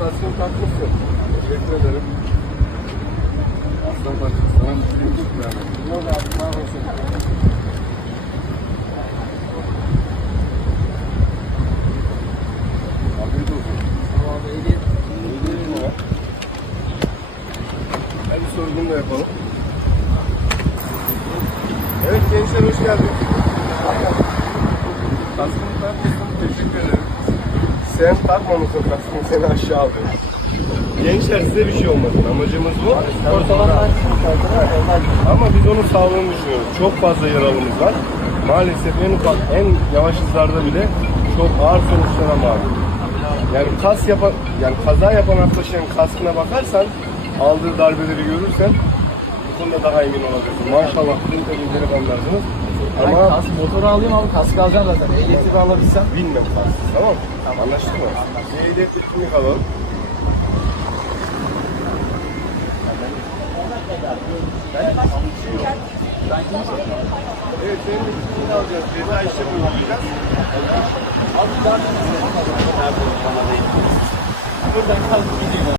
motivasyon katmışsın. Teşekkür ederim. Aslan başım sana mutluyum çıkmayalım. Yok abi sağ olasın. Afiyet olsun. Abi ehliyet. Ehliyet mi var? Ben bir sorgun da yapalım. Evet gençler hoş geldiniz. Sen takmamışsın kaskını seni aşağı aldı. Gençler size bir şey olmasın. Amacımız bu. Ama biz onun sağlığını düşünüyoruz. Çok fazla yaralımız var. Maalesef en ufak, en yavaş hızlarda bile çok ağır sonuçlara maruz. Yani kas yapan, yani kaza yapan arkadaşların kaskına bakarsan, aldığı darbeleri görürsen bu konuda daha emin olabilirsin. Maşallah sizin de bir delikanlılarsınız. Ben Ama kask, motoru alayım abi kaskı alacağım zaten. Ehliyeti de alabilsem. bilme kask. Tamam mı? Tamam. Anlaştık mı? Ehliyet bir kimlik alalım. Evet, senin de kimliğini alacağız. Ceza işlemi uygulayacağız. Buradan kalkıp gideyim.